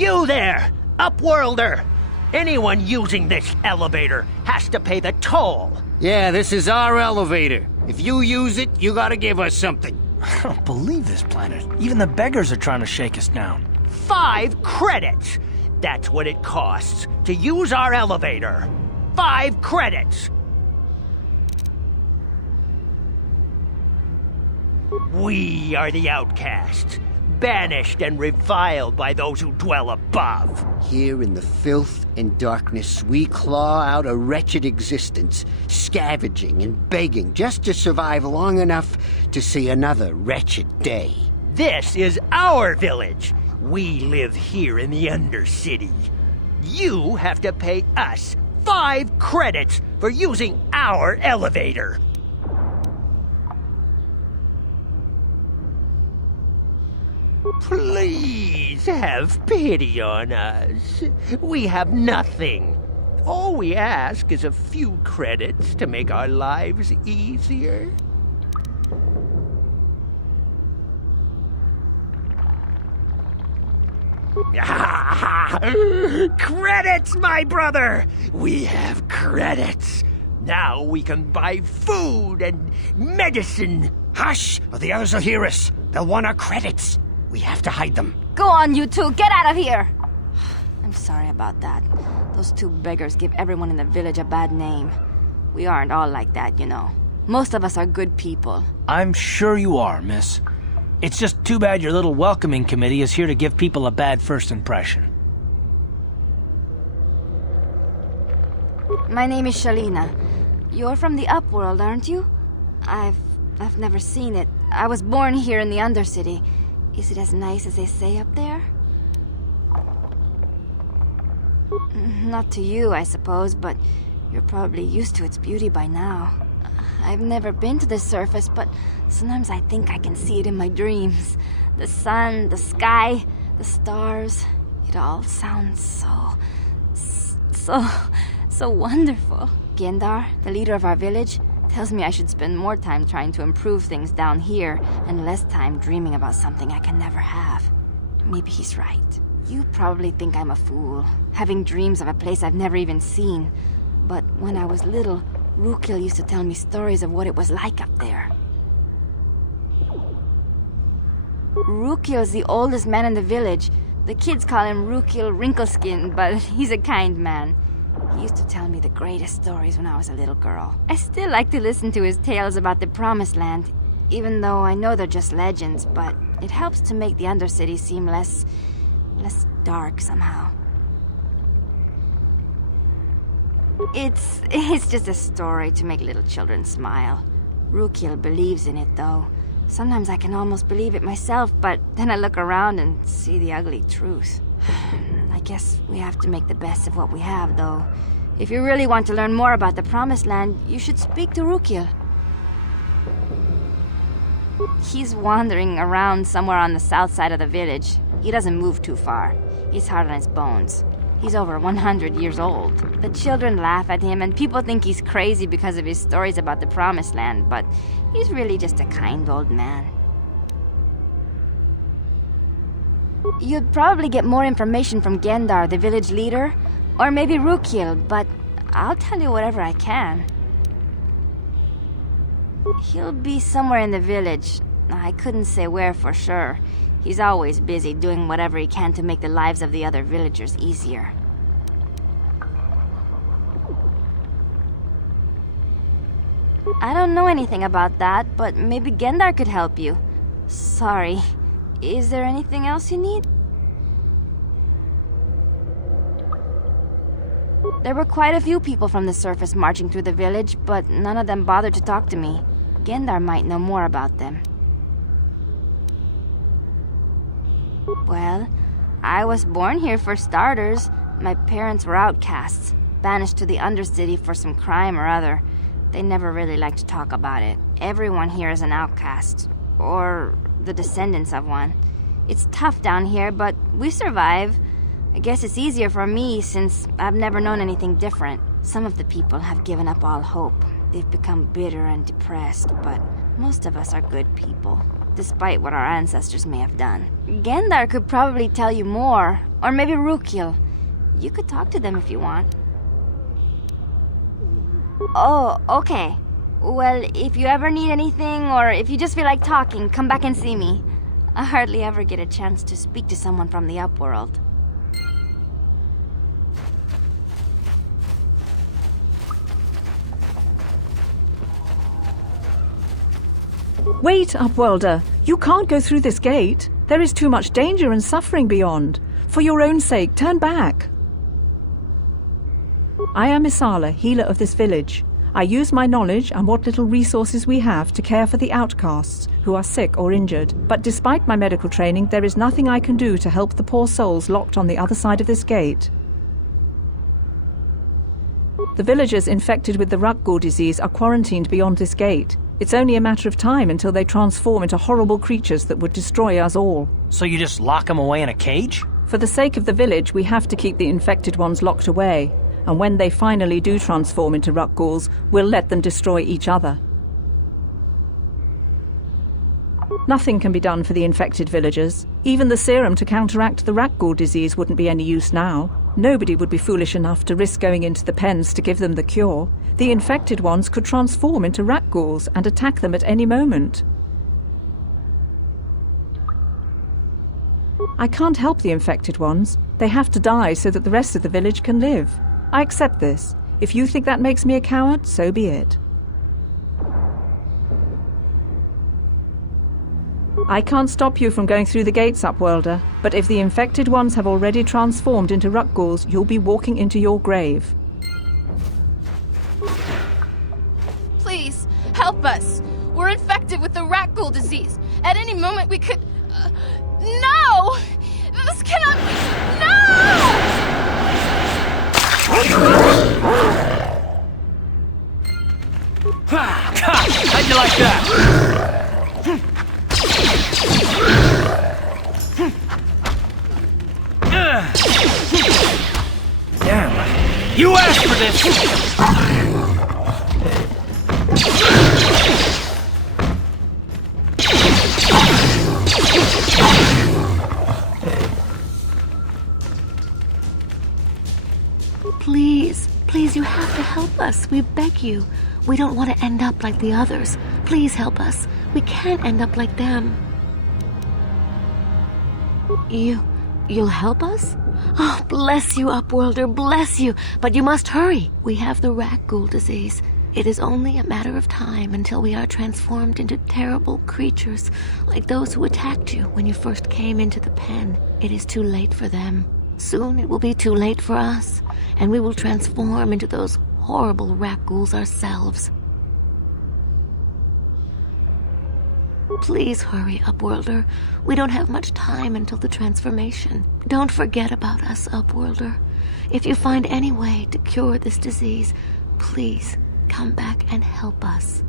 You there, Upworlder! Anyone using this elevator has to pay the toll. Yeah, this is our elevator. If you use it, you gotta give us something. I don't believe this planet. Even the beggars are trying to shake us down. 5 credits! That's what it costs to use our elevator. 5 credits! We are the outcasts, banished and reviled by those who dwell above. Here in the filth and darkness, we claw out a wretched existence, scavenging and begging just to survive long enough to see another wretched day. This is our village. We live here in the Undercity. You have to pay us 5 credits for using our elevator. Please have pity on us. We have nothing. All we ask is a few credits to make our lives easier. Credits, my brother! We have credits. Now we can buy food and medicine. Hush, or the others will hear us. They'll want our credits. We have to hide them. Go on, you two. Get out of here. I'm sorry about that. Those 2 beggars give everyone in the village a bad name. We aren't all like that, you know. Most of us are good people. I'm sure you are, miss. It's just too bad your little welcoming committee is here to give people a bad first impression. My name is Shalina. You're from the Upworld, aren't you? I've never seen it. I was born here in the Undercity. Is it as nice as they say up there? Not to you, I suppose, but you're probably used to its beauty by now. I've never been to the surface, but sometimes I think I can see it in my dreams. The sun, the sky, the stars. It all sounds so wonderful. Hendar, the leader of our village, tells me I should spend more time trying to improve things down here and less time dreaming about something I can never have. Maybe he's right. You probably think I'm a fool, having dreams of a place I've never even seen. But when I was little, Rukil used to tell me stories of what it was like up there. Rukil's the oldest man in the village. The kids call him Rukil Wrinkleskin, but he's a kind man. He used to tell me the greatest stories when I was a little girl. I still like to listen to his tales about the Promised Land, even though I know they're just legends, but it helps to make the Undercity seem less dark somehow. It's just a story to make little children smile. Rukil believes in it, though. Sometimes I can almost believe it myself, but then I look around and see the ugly truth. I guess we have to make the best of what we have, though. If you really want to learn more about the Promised Land, you should speak to Rukil. He's wandering around somewhere on the south side of the village. He doesn't move too far. He's hard on his bones. He's over 100 years old. The children laugh at him, and people think he's crazy because of his stories about the Promised Land, but he's really just a kind old man. You'd probably get more information from Hendar, the village leader, or maybe Rukil, but I'll tell you whatever I can. He'll be somewhere in the village. I couldn't say where for sure. He's always busy doing whatever he can to make the lives of the other villagers easier. I don't know anything about that, but maybe Hendar could help you. Sorry. Is there anything else you need? There were quite a few people from the surface marching through the village, but none of them bothered to talk to me. Hendar might know more about them. Well, I was born here for starters. My parents were outcasts, banished to the Undercity for some crime or other. They never really liked to talk about it. Everyone here is an outcast, or the descendants of one. It's tough down here, but we survive. I guess it's easier for me since I've never known anything different. Some of the people have given up all hope. They've become bitter and depressed, but most of us are good people. despite what our ancestors may have done. Hendar could probably tell you more, or maybe Rukil. You could talk to them if you want. Oh, okay. Well, if you ever need anything, or if you just feel like talking, come back and see me. I hardly ever get a chance to speak to someone from the upworld. Wait, Upworlder. You can't go through this gate. There is too much danger and suffering beyond. For your own sake, turn back. I am Isala, healer of this village. I use my knowledge and what little resources we have to care for the outcasts who are sick or injured. But despite my medical training, there is nothing I can do to help the poor souls locked on the other side of this gate. The villagers infected with the rakghoul disease are quarantined beyond this gate. It's only a matter of time until they transform into horrible creatures that would destroy us all. So you just lock them away in a cage? For the sake of the village, we have to keep the infected ones locked away. And when they finally do transform into rakghouls, we'll let them destroy each other. Nothing can be done for the infected villagers. Even the serum to counteract the rakghoul disease wouldn't be any use now. Nobody would be foolish enough to risk going into the pens to give them the cure. The infected ones could transform into rakghouls and attack them at any moment. I can't help the infected ones. They have to die so that the rest of the village can live. I accept this. If you think that makes me a coward, so be it. I can't stop you from going through the gates, Upworlder, but if the infected ones have already transformed into rakghouls, you'll be walking into your grave. Please, help us. We're infected with the rakghoul disease. At any moment we could... No! This cannot be... No! How'd you like that? Damn. You asked for this! Please, you have to help us. We beg you. We don't want to end up like the others. Please help us. We can't end up like them. You'll help us? Oh, bless you, Upworlder, bless you. But you must hurry. We have the rakghoul disease. It is only a matter of time until we are transformed into terrible creatures, like those who attacked you when you first came into the pen. It is too late for them. Soon it will be too late for us, and we will transform into those horrible rakghouls ourselves. Please hurry, Upworlder. We don't have much time until the transformation. Don't forget about us, Upworlder. If you find any way to cure this disease, please come back and help us.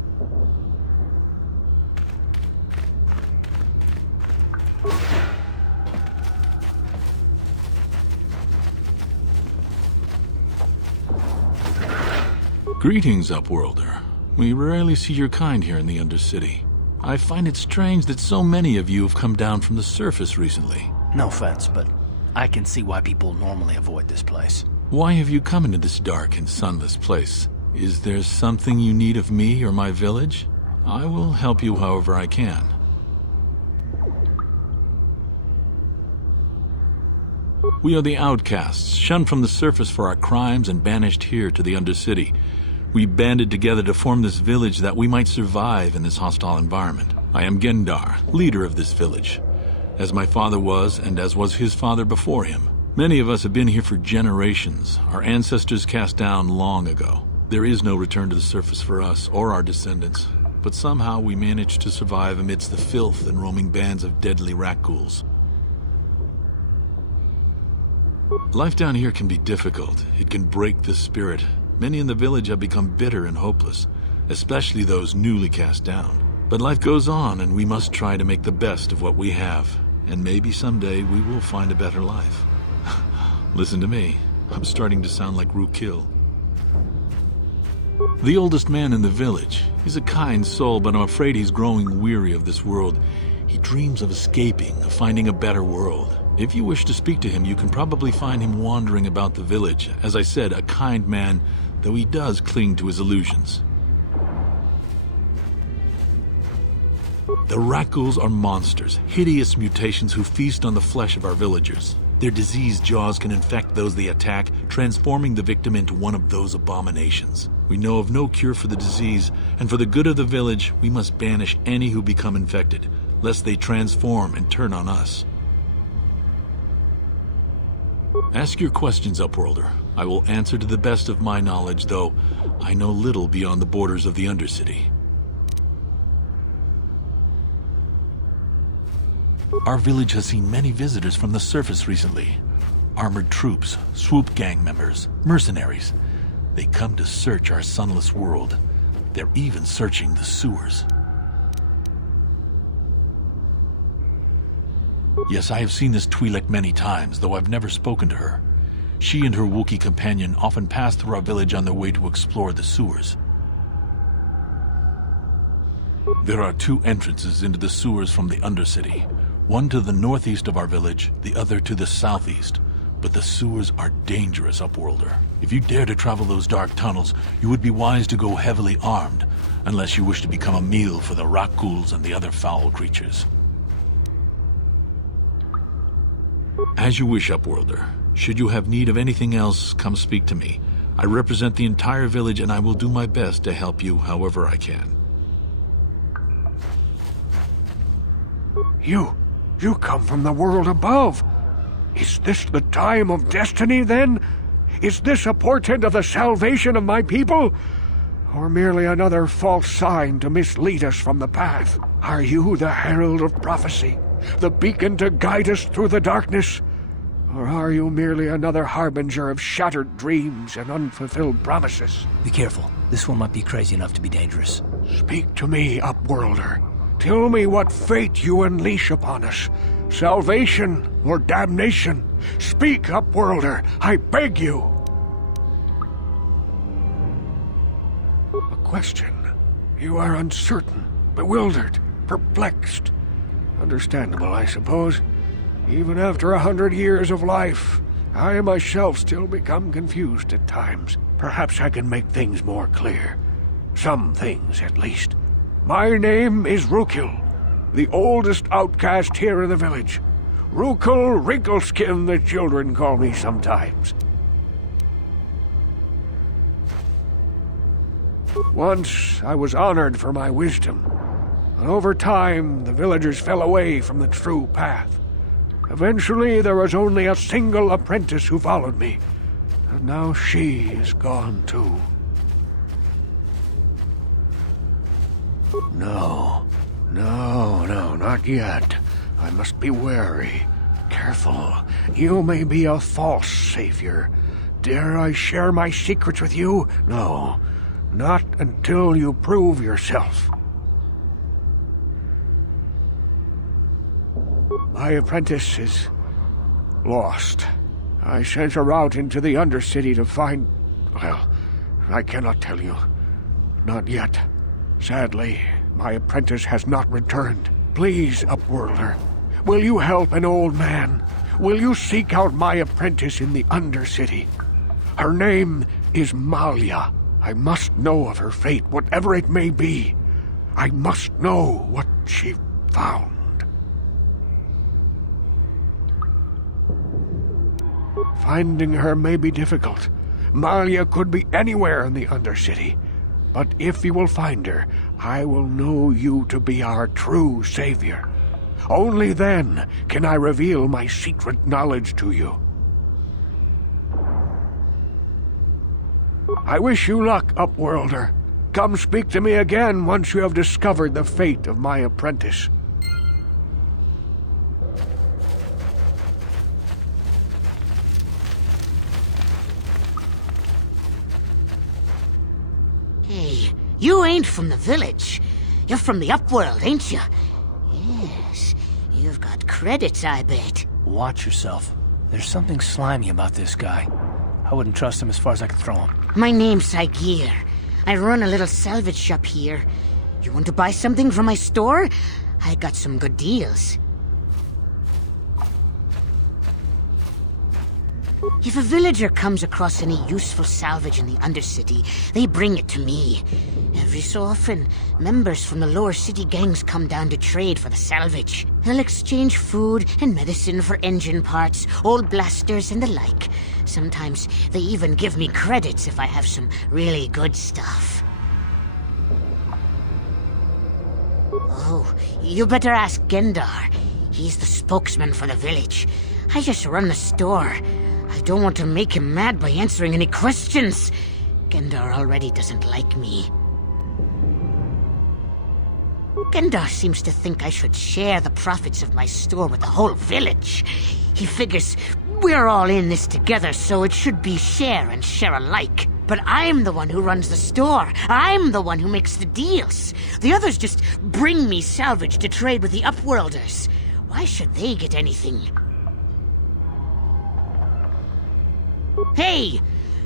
Greetings, Upworlder. We rarely see your kind here in the Undercity. I find it strange that so many of you have come down from the surface recently. No offense, but I can see why people normally avoid this place. Why have you come into this dark and sunless place? Is there something you need of me or my village? I will help you however I can. We are the outcasts, shunned from the surface for our crimes and banished here to the Undercity. We banded together to form this village that we might survive in this hostile environment. I am Hendar, leader of this village, as my father was and as was his father before him. Many of us have been here for generations, our ancestors cast down long ago. There is no return to the surface for us or our descendants, but somehow we managed to survive amidst the filth and roaming bands of deadly rakghouls. Life down here can be difficult. It can break the spirit. Many in the village have become bitter and hopeless, especially those newly cast down. But life goes on, and we must try to make the best of what we have. And maybe someday we will find a better life. Listen to me. I'm starting to sound like Rukil. The oldest man in the village. He's a kind soul, but I'm afraid he's growing weary of this world. He dreams of escaping, of finding a better world. If you wish to speak to him, you can probably find him wandering about the village. As I said, a kind man, though he does cling to his illusions. The rakghouls are monsters, hideous mutations who feast on the flesh of our villagers. Their diseased jaws can infect those they attack, transforming the victim into one of those abominations. We know of no cure for the disease, and for the good of the village, we must banish any who become infected, lest they transform and turn on us. Ask your questions, Upworlder. I will answer to the best of my knowledge, though I know little beyond the borders of the Undercity. Our village has seen many visitors from the surface recently. Armored troops, swoop gang members, mercenaries. They come to search our sunless world. They're even searching the sewers. Yes, I have seen this Twi'lek many times, though I've never spoken to her. She and her Wookiee companion often pass through our village on their way to explore the sewers. There are two entrances into the sewers from the Undercity. One to the northeast of our village, the other to the southeast. But the sewers are dangerous, Upworlder. If you dare to travel those dark tunnels, you would be wise to go heavily armed, unless you wish to become a meal for the rakghouls and the other foul creatures. As you wish, Upworlder. Should you have need of anything else, come speak to me. I represent the entire village, and I will do my best to help you however I can. You come from the world above. Is this the time of destiny, then? Is this a portent of the salvation of my people? Or merely another false sign to mislead us from the path? Are you the herald of prophecy, the beacon to guide us through the darkness? Or are you merely another harbinger of shattered dreams and unfulfilled promises? Be careful. This one might be crazy enough to be dangerous. Speak to me, Upworlder. Tell me what fate you unleash upon us. Salvation or damnation? Speak, Upworlder, I beg you. A question. You are uncertain, bewildered, perplexed. Understandable, I suppose. Even after 100 years of life, I myself still become confused at times. Perhaps I can make things more clear. Some things, at least. My name is Rukil, the oldest outcast here in the village. Rukil Wrinkleskin, the children call me sometimes. Once I was honored for my wisdom, and over time the villagers fell away from the true path. Eventually there was only a single apprentice who followed me, and now she is gone too. No, not yet. I must be wary. Careful. You may be a false savior. Dare I share my secrets with you? No, not until you prove yourself. My apprentice is lost. I sent her out into the Undercity to find... Well, I cannot tell you. Not yet. Sadly, my apprentice has not returned. Please, Upworlder, will you help an old man? Will you seek out my apprentice in the Undercity? Her name is Malia. I must know of her fate, whatever it may be. I must know what she found. Finding her may be difficult. Malia could be anywhere in the Undercity. But if you will find her, I will know you to be our true savior. Only then can I reveal my secret knowledge to you. I wish you luck, Upworlder. Come speak to me again once you have discovered the fate of my apprentice. Hey, you ain't from the village. You're from the Upworld, ain't you? Yes, you've got credits, I bet. Watch yourself. There's something slimy about this guy. I wouldn't trust him as far as I could throw him. My name's Saigir. I run a little salvage shop here. You want to buy something from my store? I got some good deals. If a villager comes across any useful salvage in the Undercity, they bring it to me. Every so often, members from the lower city gangs come down to trade for the salvage. They'll exchange food and medicine for engine parts, old blasters, and the like. Sometimes they even give me credits if I have some really good stuff. Oh, you better ask Hendar. He's the spokesman for the village. I just run the store. I don't want to make him mad by answering any questions. Hendar already doesn't like me. Hendar seems to think I should share the profits of my store with the whole village. He figures we're all in this together, so it should be share and share alike. But I'm the one who runs the store. I'm the one who makes the deals. The others just bring me salvage to trade with the Upworlders. Why should they get anything? Hey!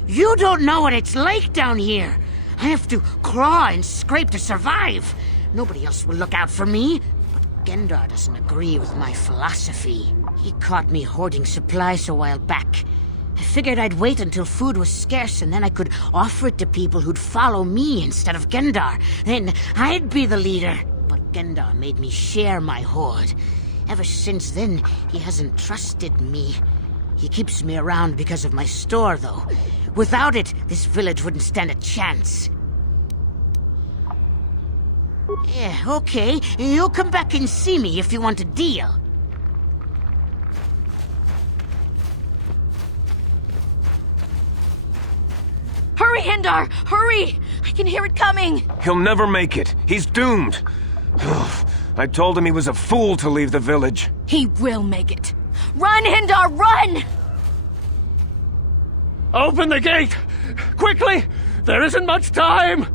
You don't know what it's like down here! I have to claw and scrape to survive! Nobody else will look out for me! But Hendar doesn't agree with my philosophy. He caught me hoarding supplies a while back. I figured I'd wait until food was scarce and then I could offer it to people who'd follow me instead of Hendar. Then I'd be the leader. But Hendar made me share my hoard. Ever since then, he hasn't trusted me. He keeps me around because of my store, though. Without it, this village wouldn't stand a chance. Yeah, okay. You'll come back and see me if you want a deal. Hurry, Hendar! Hurry! I can hear it coming! He'll never make it. He's doomed. I told him he was a fool to leave the village. He will make it. Run, Hendar, run! Open the gate! Quickly! There isn't much time!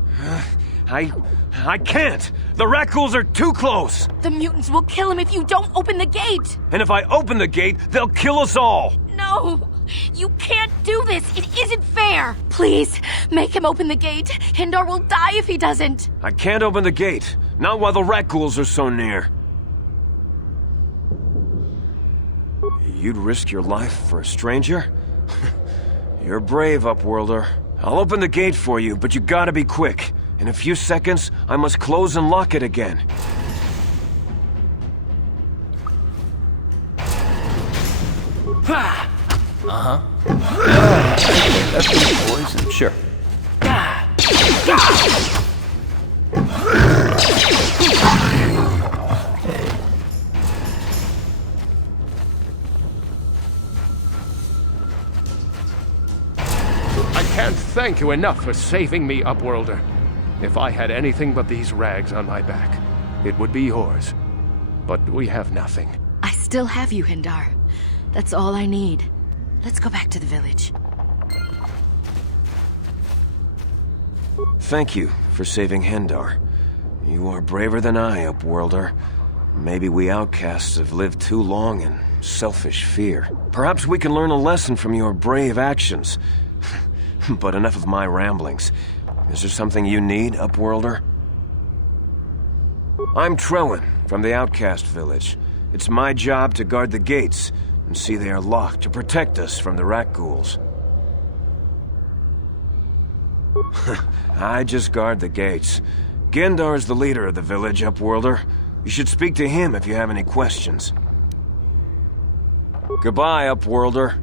I can't! The rakghouls are too close! The mutants will kill him if you don't open the gate! And if I open the gate, they'll kill us all! No! You can't do this! It isn't fair! Please, make him open the gate! Hendar will die if he doesn't! I can't open the gate. Not while the rakghouls are so near. You'd risk your life for a stranger? You're brave, Upworlder. I'll open the gate for you, but you gotta be quick. In a few seconds, I must close and lock it again. Uh-huh. That's good, boys. Sure. I can't thank you enough for saving me, Upworlder. If I had anything but these rags on my back, it would be yours. But we have nothing. I still have you, Hendar. That's all I need. Let's go back to the village. Thank you for saving Hendar. You are braver than I, Upworlder. Maybe we outcasts have lived too long in selfish fear. Perhaps we can learn a lesson from your brave actions. But enough of my ramblings. Is there something you need, Upworlder? I'm Trellin, from the outcast village. It's my job to guard the gates, and see they are locked to protect us from the rakghouls. I just guard the gates. Hendar is the leader of the village, Upworlder. You should speak to him if you have any questions. Goodbye, Upworlder.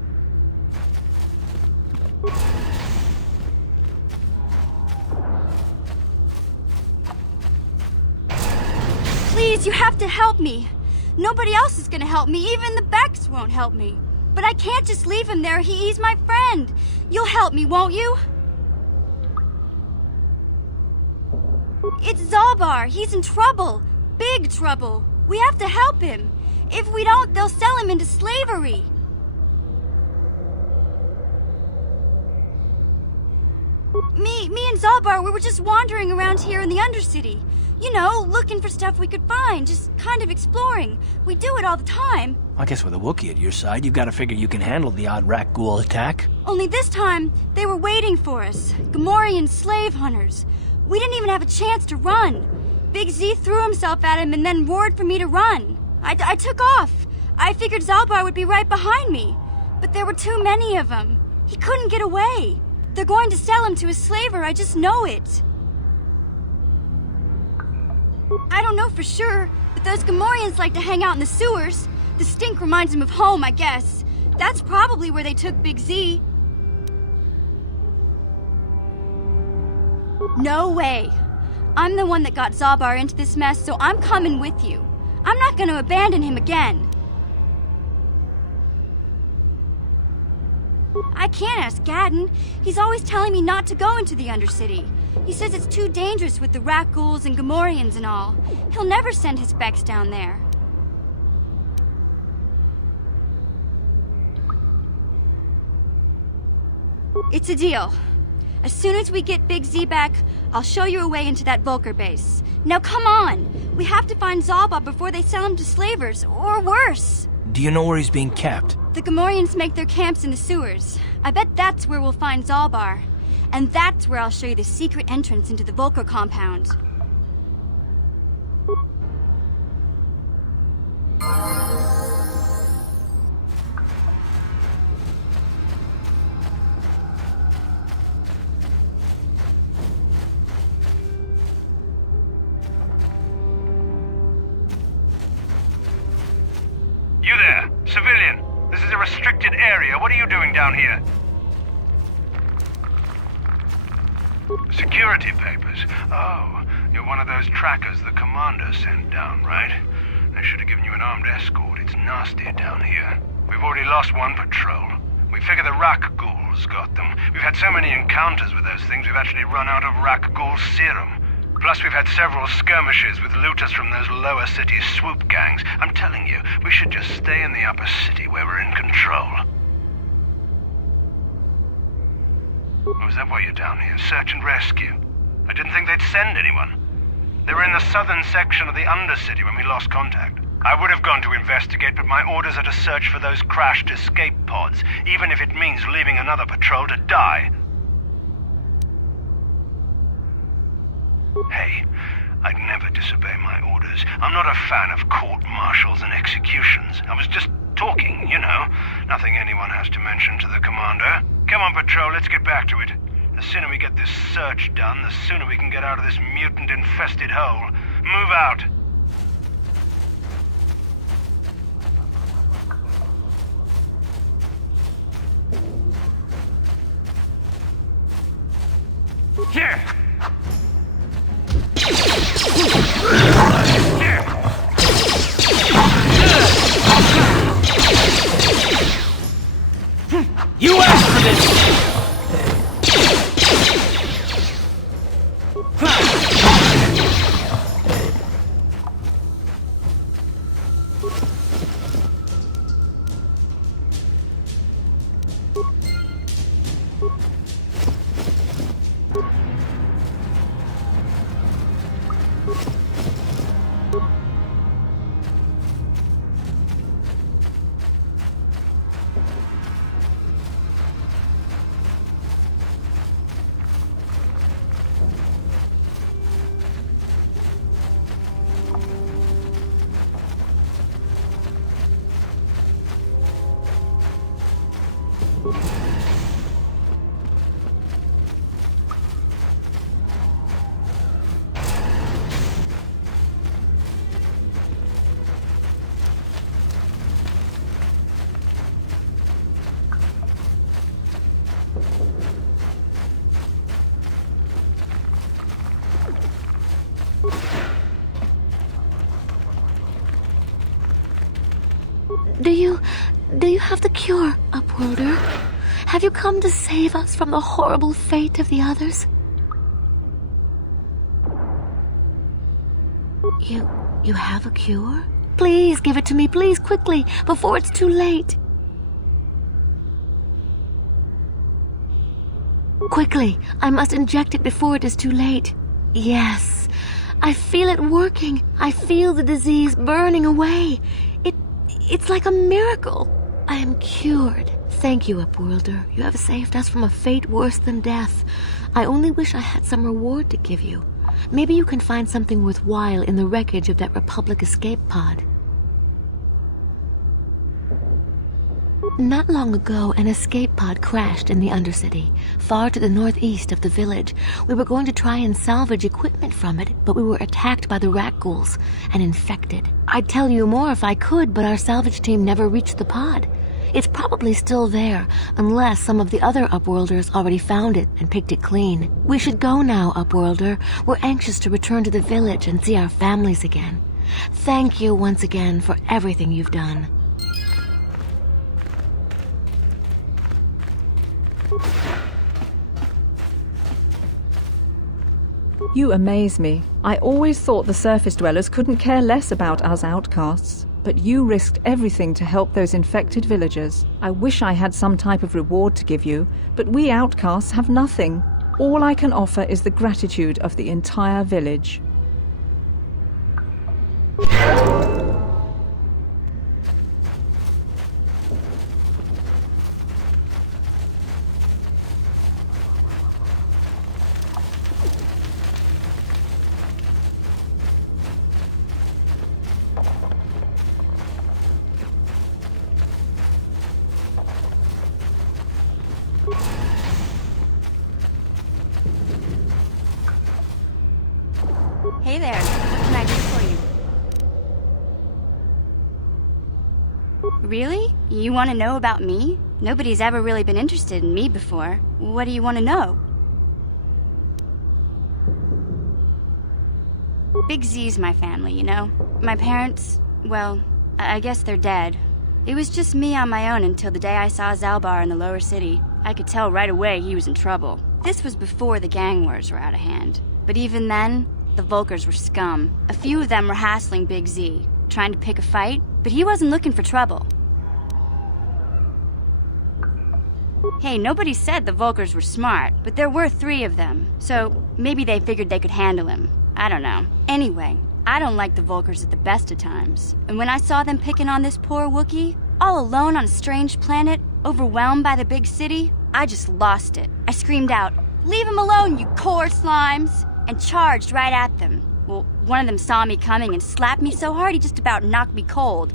Please, you have to help me. Nobody else is gonna help me. Even the Becks won't help me. But I can't just leave him there. He's my friend. You'll help me, won't you? It's Zalbar. He's in trouble. Big trouble. We have to help him. If we don't, they'll sell him into slavery. Me and Zalbar, we were just wandering around here in the Undercity. You know, looking for stuff we could find, just kind of exploring. We do it all the time. I guess with a Wookiee at your side, you've got to figure you can handle the odd rakghoul attack. Only this time, they were waiting for us. Gamorrean slave hunters. We didn't even have a chance to run. Big Z threw himself at him and then roared for me to run. I took off. I figured Zalbar would be right behind me. But there were too many of them. He couldn't get away. They're going to sell him to a slaver, I just know it. I don't know for sure, but those Gamorreans like to hang out in the sewers. The stink reminds them of home, I guess. That's probably where they took Big Z. No way. I'm the one that got Zaalbar into this mess, so I'm coming with you. I'm not going to abandon him again. I can't ask Gadden. He's always telling me not to go into the Undercity. He says it's too dangerous with the rakghouls and Gamorreans and all. He'll never send his Becks down there. It's a deal. As soon as we get Big Z back, I'll show you a way into that Vulkar base. Now come on! We have to find Zaalbar before they sell him to slavers, or worse. Do you know where he's being kept? The Gamorreans make their camps in the sewers. I bet that's where we'll find Zaalbar. And that's where I'll show you the secret entrance into the Vulkar compound. You there, civilian. This is a restricted area. What are you doing down here? Security papers. Oh, you're one of those trackers the commander sent down, right? They should have given you an armed escort. It's nasty down here. We've already lost one patrol. We figure the rakghouls got them. We've had so many encounters with those things, we've actually run out of rakghoul serum. Plus, we've had several skirmishes with looters from those lower city swoop gangs. I'm telling you, we should just stay in the upper city where we're in control. Oh, is that why you're down here? Search and rescue? I didn't think they'd send anyone. They were in the southern section of the Undercity when we lost contact. I would have gone to investigate, but my orders are to search for those crashed escape pods, even if it means leaving another patrol to die. Hey, I'd never disobey my orders. I'm not a fan of court-martials and executions. I was just talking, you know. Nothing anyone has to mention to the commander. Come on, patrol, let's get back to it. The sooner we get this search done, the sooner we can get out of this mutant-infested hole. Move out. Here! You asked for this! Do you have the cure, Upworlder? Have you come to save us from the horrible fate of the others? You have a cure? Please give it to me, please, quickly, before it's too late. Quickly, I must inject it before it is too late. Yes, I feel it working. I feel the disease burning away. It's like a miracle. I am cured. Thank you, Upworlder. You have saved us from a fate worse than death. I only wish I had some reward to give you. Maybe you can find something worthwhile in the wreckage of that Republic escape pod. Not long ago, an escape pod crashed in the Undercity, far to the northeast of the village. We were going to try and salvage equipment from it, but we were attacked by the rakghouls and infected. I'd tell you more if I could, but our salvage team never reached the pod. It's probably still there, unless some of the other Upworlders already found it and picked it clean. We should go now, Upworlder. We're anxious to return to the village and see our families again. Thank you once again for everything you've done. You amaze me. I always thought the surface dwellers couldn't care less about us outcasts. But you risked everything to help those infected villagers. I wish I had some type of reward to give you, but we outcasts have nothing. All I can offer is the gratitude of the entire village. Hey there, what can I do for you? Really? You want to know about me? Nobody's ever really been interested in me before. What do you want to know? Big Z's my family, you know? My parents, well, I guess they're dead. It was just me on my own until the day I saw Zalbar in the lower city. I could tell right away he was in trouble. This was before the gang wars were out of hand. But even then, the Volkers were scum. A few of them were hassling Big Z, trying to pick a fight, but he wasn't looking for trouble. Hey, nobody said the Volkers were smart, but there were 3 of them, so maybe they figured they could handle him. I don't know. Anyway, I don't like the Volkers at the best of times. And when I saw them picking on this poor Wookiee, all alone on a strange planet, overwhelmed by the big city, I just lost it. I screamed out, "Leave him alone, you core slimes!" and charged right at them. Well, one of them saw me coming and slapped me so hard he just about knocked me cold.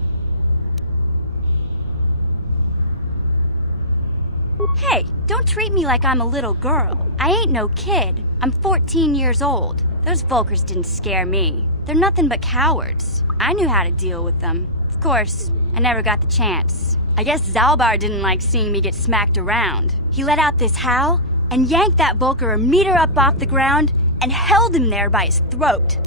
Hey, don't treat me like I'm a little girl. I ain't no kid. I'm 14 years old. Those Volkers didn't scare me. They're nothing but cowards. I knew how to deal with them. Of course, I never got the chance. I guess Zalbar didn't like seeing me get smacked around. He let out this howl and yanked that Volker a meter up off the ground and held him there by his throat.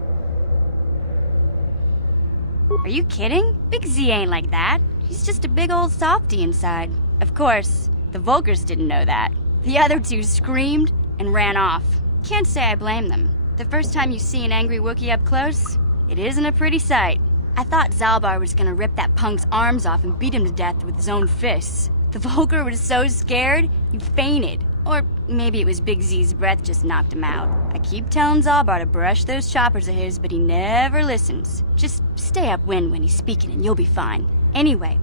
Are you kidding? Big Z ain't like that. He's just a big old softy inside. Of course, the Volkers didn't know that. The other 2 screamed and ran off. Can't say I blame them. The first time you see an angry Wookiee up close, it isn't a pretty sight. I thought Zalbar was gonna rip that punk's arms off and beat him to death with his own fists. The Volker was so scared, he fainted. Or maybe it was Big Z's breath just knocked him out. I keep telling Zalbar to brush those choppers of his, but he never listens. Just stay upwind when he's speaking and you'll be fine. Anyway,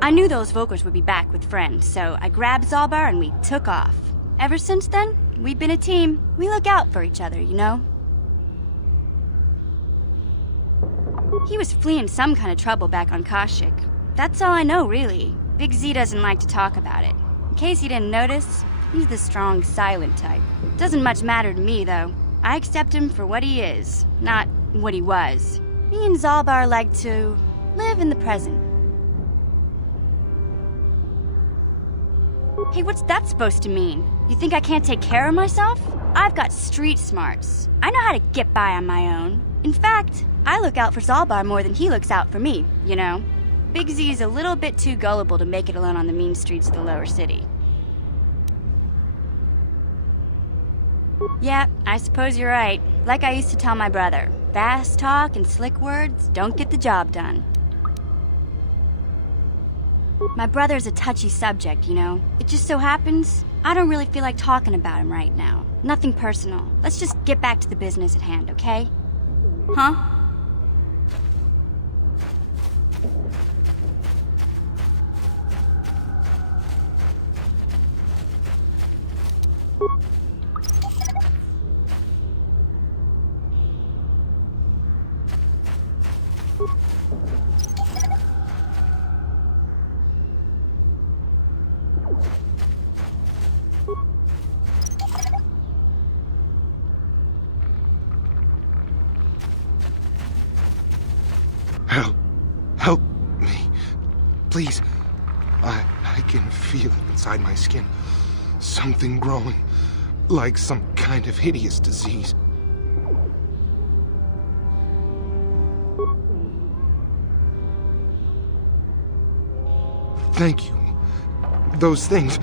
I knew those Volkers would be back with friends, so I grabbed Zalbar and we took off. Ever since then, we've been a team. We look out for each other, you know? He was fleeing some kind of trouble back on Kashyyyk. That's all I know, really. Big Z doesn't like to talk about it. In case you didn't notice, he's the strong, silent type. Doesn't much matter to me, though. I accept him for what he is, not what he was. Me and Zalbar like to live in the present. Hey, what's that supposed to mean? You think I can't take care of myself? I've got street smarts. I know how to get by on my own. In fact, I look out for Zalbar more than he looks out for me, you know? Big Z's a little bit too gullible to make it alone on the mean streets of the lower city. Yeah, I suppose you're right. Like I used to tell my brother, fast talk and slick words don't get the job done. My brother's a touchy subject, you know? It just so happens, I don't really feel like talking about him right now. Nothing personal. Let's just get back to the business at hand, okay? Huh? Please. I can feel it inside my skin. Something growing. Like some kind of hideous disease. Thank you. Those things,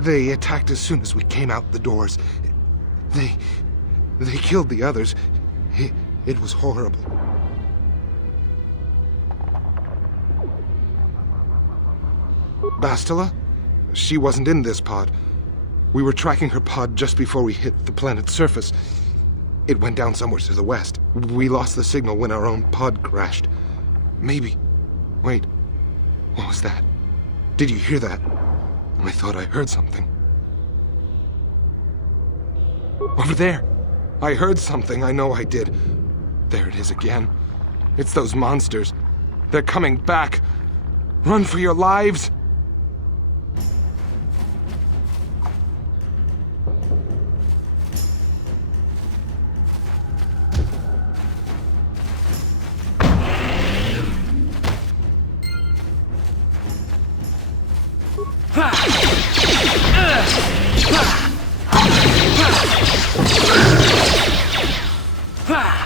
they attacked as soon as we came out the doors. They killed the others. It was horrible. Bastila? She wasn't in this pod. We were tracking her pod just before we hit the planet's surface. It went down somewhere to the west. We lost the signal when our own pod crashed. Maybe... Wait. What was that? Did you hear that? I thought I heard something. Over there! I heard something, I know I did. There it is again. It's those monsters. They're coming back. Run for your lives!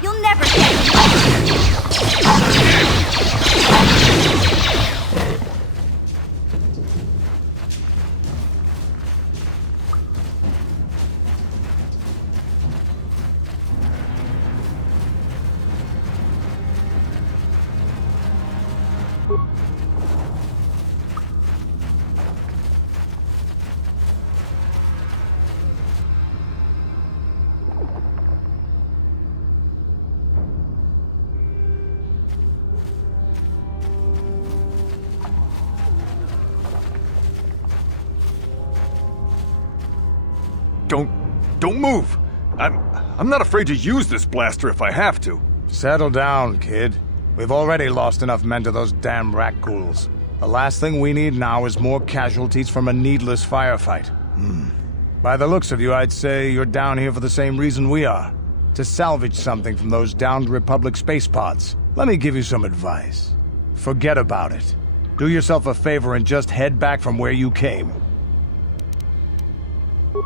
You'll never get me. Don't move! I'm not afraid to use this blaster if I have to. Settle down, kid. We've already lost enough men to those damn rakghouls. The last thing we need now is more casualties from a needless firefight. By the looks of you, I'd say you're down here for the same reason we are. To salvage something from those downed Republic space pods. Let me give you some advice. Forget about it. Do yourself a favor and just head back from where you came.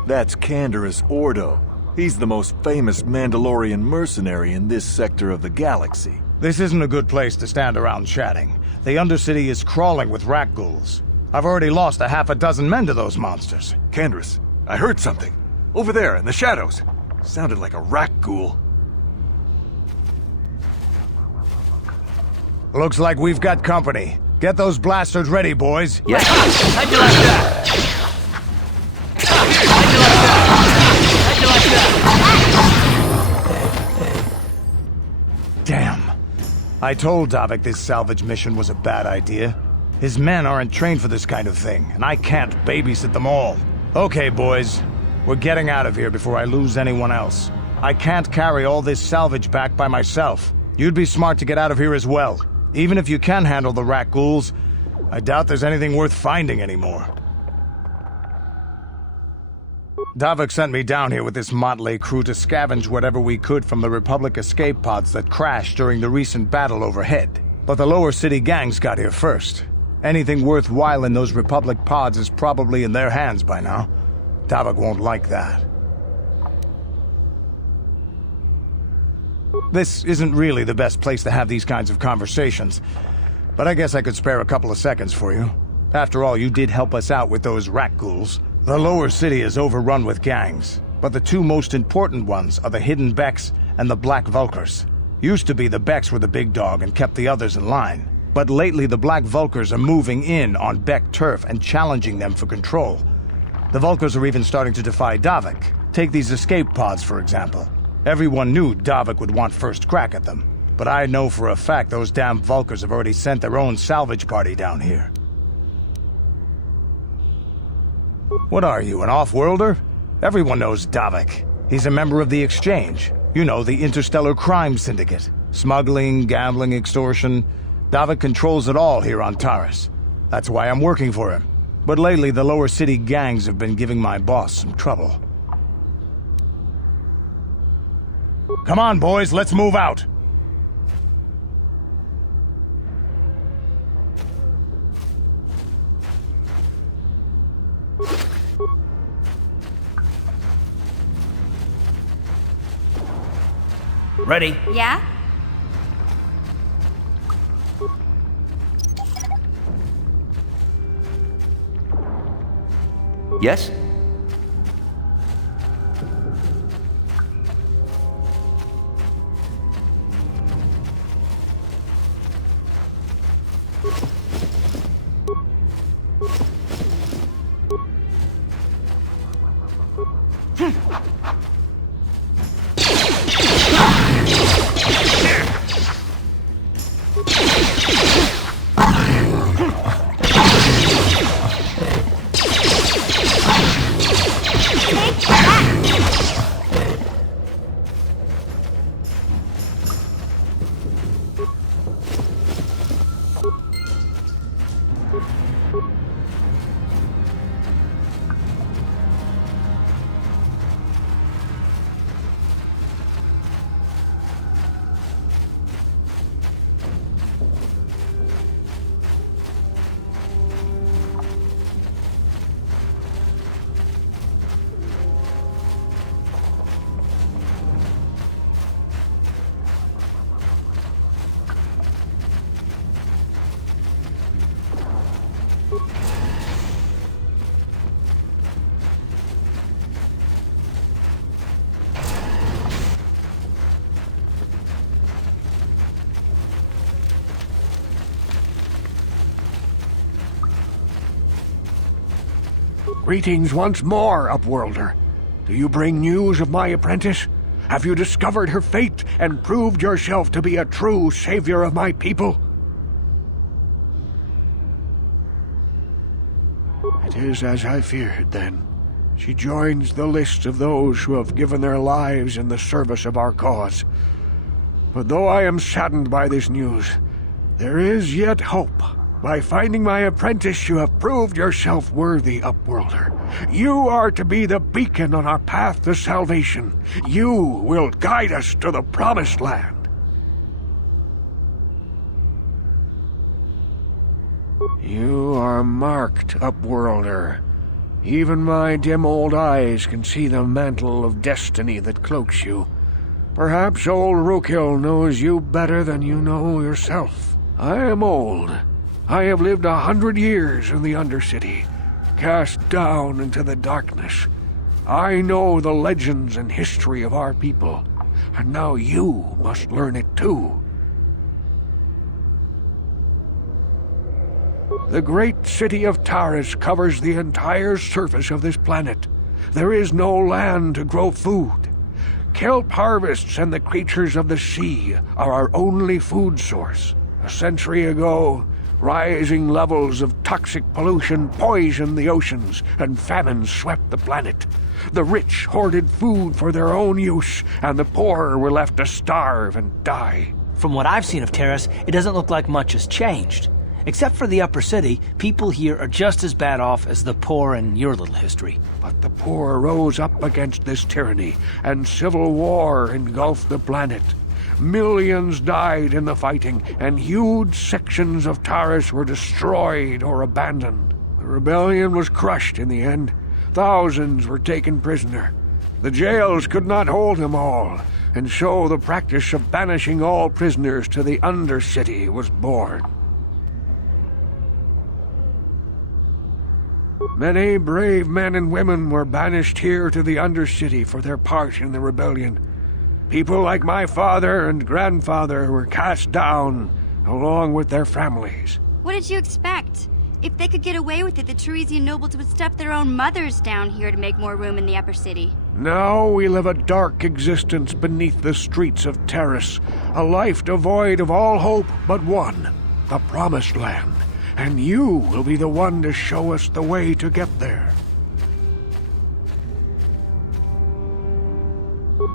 That's Canderous Ordo. He's the most famous Mandalorian mercenary in this sector of the galaxy. This isn't a good place to stand around chatting. The Undercity is crawling with rakghouls. I've already lost a half a dozen men to those monsters. Canderous, I heard something. Over there, in the shadows. Sounded like a rakghoul. Looks like we've got company. Get those blasters ready, boys. Yeah. How'd you like that? Damn. I told Davik this salvage mission was a bad idea. His men aren't trained for this kind of thing, and I can't babysit them all. Okay, boys. We're getting out of here before I lose anyone else. I can't carry all this salvage back by myself. You'd be smart to get out of here as well. Even if you can handle the rakghouls, I doubt there's anything worth finding anymore. Davik sent me down here with this motley crew to scavenge whatever we could from the Republic escape pods that crashed during the recent battle overhead. But the lower city gangs got here first. Anything worthwhile in those Republic pods is probably in their hands by now. Davik won't like that. This isn't really the best place to have these kinds of conversations, but I guess I could spare a couple of seconds for you. After all, you did help us out with those rakghouls. The lower city is overrun with gangs, but the two most important ones are the Hidden Becks and the Black Vulkars. Used to be the Becks were the big dog and kept the others in line, but lately the Black Vulkars are moving in on Beck turf and challenging them for control. The Vulkars are even starting to defy Davik. Take these escape pods, for example. Everyone knew Davik would want first crack at them, but I know for a fact those damn Vulkars have already sent their own salvage party down here. What are you, an off-worlder? Everyone knows Davik. He's a member of the Exchange. You know, the interstellar crime syndicate. Smuggling, gambling, extortion. Davik controls it all here on Taris. That's why I'm working for him. But lately, the lower city gangs have been giving my boss some trouble. Come on, boys, let's move out! Ready? Yeah? Yes? Greetings once more, Upworlder. Do you bring news of my apprentice? Have you discovered her fate and proved yourself to be a true savior of my people? It is as I feared, then. She joins the list of those who have given their lives in the service of our cause. But though I am saddened by this news, there is yet hope. By finding my apprentice, you have proved yourself worthy, Upworlder. You are to be the beacon on our path to salvation. You will guide us to the Promised Land. You are marked, Upworlder. Even my dim old eyes can see the mantle of destiny that cloaks you. Perhaps old Rukil knows you better than you know yourself. I am old. I have lived 100 years in the Undercity, cast down into the darkness. I know the legends and history of our people, and now you must learn it too. The great city of Taris covers the entire surface of this planet. There is no land to grow food. Kelp harvests and the creatures of the sea are our only food source. A century ago, rising levels of toxic pollution poisoned the oceans, and famine swept the planet. The rich hoarded food for their own use, and the poor were left to starve and die. From what I've seen of Taris, it doesn't look like much has changed. Except for the upper city, people here are just as bad off as the poor in your little history. But the poor rose up against this tyranny, and civil war engulfed the planet. Millions died in the fighting, and huge sections of Taris were destroyed or abandoned. The rebellion was crushed in the end. Thousands were taken prisoner. The jails could not hold them all, and so the practice of banishing all prisoners to the Undercity was born. Many brave men and women were banished here to the Undercity for their part in the rebellion. People like my father and grandfather were cast down, along with their families. What did you expect? If they could get away with it, the Tarisian nobles would stuff their own mothers down here to make more room in the upper city. Now we live a dark existence beneath the streets of Taris, a life devoid of all hope but one, the Promised Land. And you will be the one to show us the way to get there.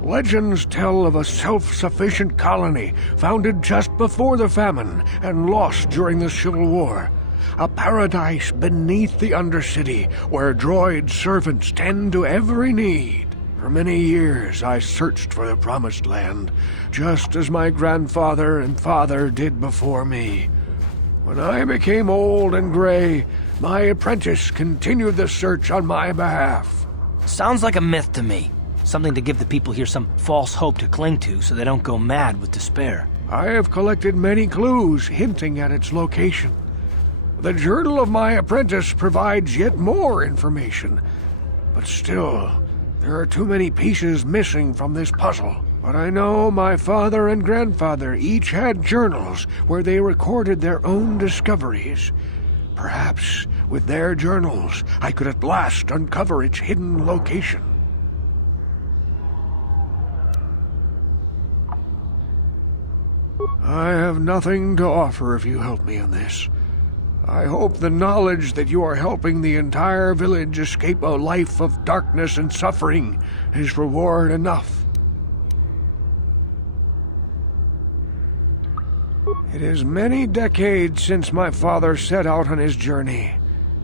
Legends tell of a self-sufficient colony founded just before the famine and lost during the Civil War. A paradise beneath the Undercity where droid servants tend to every need. For many years I searched for the Promised Land, just as my grandfather and father did before me. When I became old and gray, my apprentice continued the search on my behalf. Sounds like a myth to me. Something to give the people here some false hope to cling to so they don't go mad with despair. I have collected many clues hinting at its location. The journal of my apprentice provides yet more information. But still, there are too many pieces missing from this puzzle. But I know my father and grandfather each had journals where they recorded their own discoveries. Perhaps with their journals, I could at last uncover its hidden location. I have nothing to offer if you help me in this. I hope the knowledge that you are helping the entire village escape a life of darkness and suffering is reward enough. It is many decades since my father set out on his journey,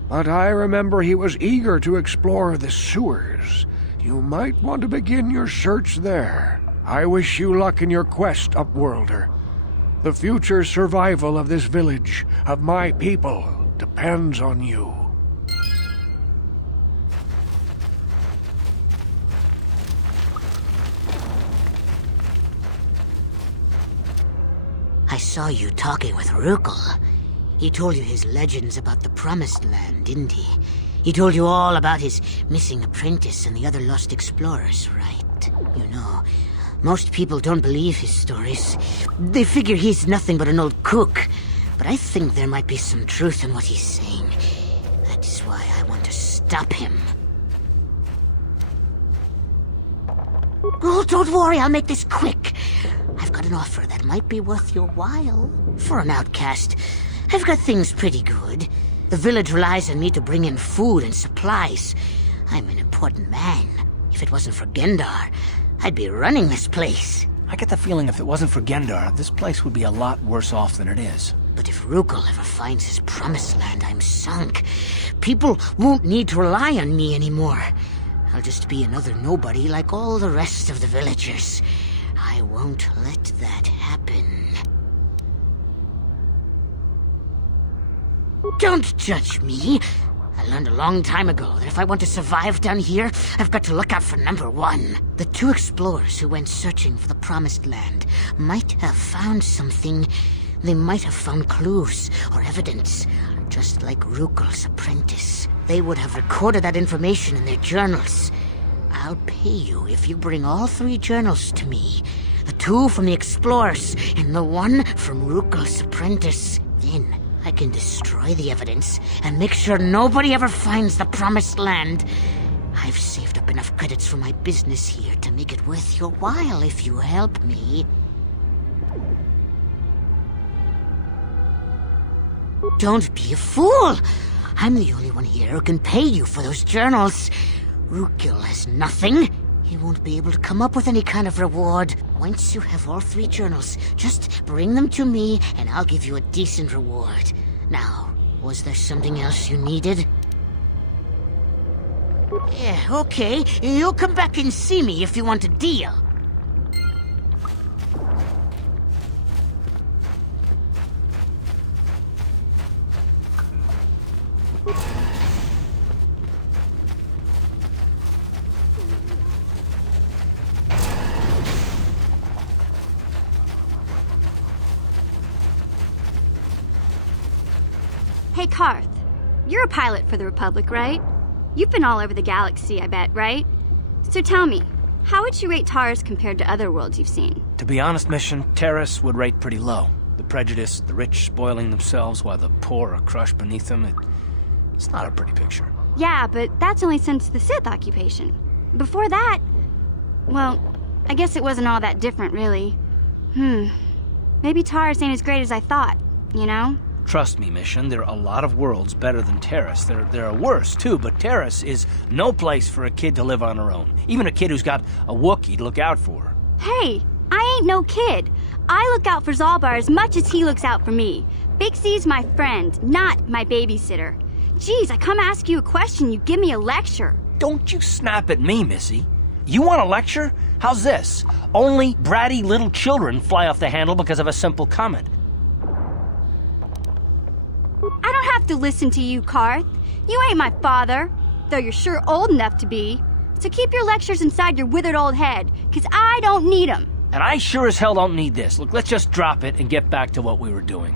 but I remember he was eager to explore the sewers. You might want to begin your search there. I wish you luck in your quest, Upworlder. The future survival of this village, of my people, depends on you. I saw you talking with Rukil. He told you his legends about the Promised Land, didn't he? He told you all about his missing apprentice and the other lost explorers, right? You know, most people don't believe his stories. They figure he's nothing but an old cook. But I think there might be some truth in what he's saying. That's why I want to stop him. Oh, don't worry, I'll make this quick. I've got an offer that might be worth your while. For an outcast, I've got things pretty good. The village relies on me to bring in food and supplies. I'm an important man. If it wasn't for Hendar, I'd be running this place. I get the feeling if it wasn't for Hendar, this place would be a lot worse off than it is. But if Rukil ever finds his Promised Land, I'm sunk. People won't need to rely on me anymore. I'll just be another nobody like all the rest of the villagers. I won't let that happen. Don't judge me. I learned a long time ago that if I want to survive down here, I've got to look out for number one. The two explorers who went searching for the Promised Land might have found something. They might have found clues or evidence, just like Rukil's apprentice. They would have recorded that information in their journals. I'll pay you if you bring all three journals to me. The two from the explorers and the one from Rukil's apprentice. Then I can destroy the evidence and make sure nobody ever finds the Promised Land. I've saved up enough credits for my business here to make it worth your while if you help me. Don't be a fool! I'm the only one here who can pay you for those journals. Rukil has nothing. He won't be able to come up with any kind of reward. Once you have all three journals, just bring them to me and I'll give you a decent reward. Now, was there something else you needed? Yeah, okay. You'll come back and see me if you want a deal. Hey, Carth. You're a pilot for the Republic, right? You've been all over the galaxy, I bet, right? So tell me, how would you rate Taris compared to other worlds you've seen? To be honest, Mission, Taris would rate pretty low. The prejudice, the rich spoiling themselves while the poor are crushed beneath them, it's not a pretty picture. Yeah, but that's only since the Sith occupation. Before that, well, I guess it wasn't all that different, really. Maybe Taris ain't as great as I thought, you know? Trust me, Mission, there are a lot of worlds better than Taris. There are worse, too, but Taris is no place for a kid to live on her own. Even a kid who's got a Wookiee to look out for. Hey, I ain't no kid. I look out for Zalbar as much as he looks out for me. Big C's my friend, not my babysitter. Geez, I come ask you a question, you give me a lecture. Don't you snap at me, Missy. You want a lecture? How's this? Only bratty little children fly off the handle because of a simple comment. I don't have to listen to you, Carth. You ain't my father, though you're sure old enough to be. So keep your lectures inside your withered old head, because I don't need them. And I sure as hell don't need this. Look, let's just drop it and get back to what we were doing.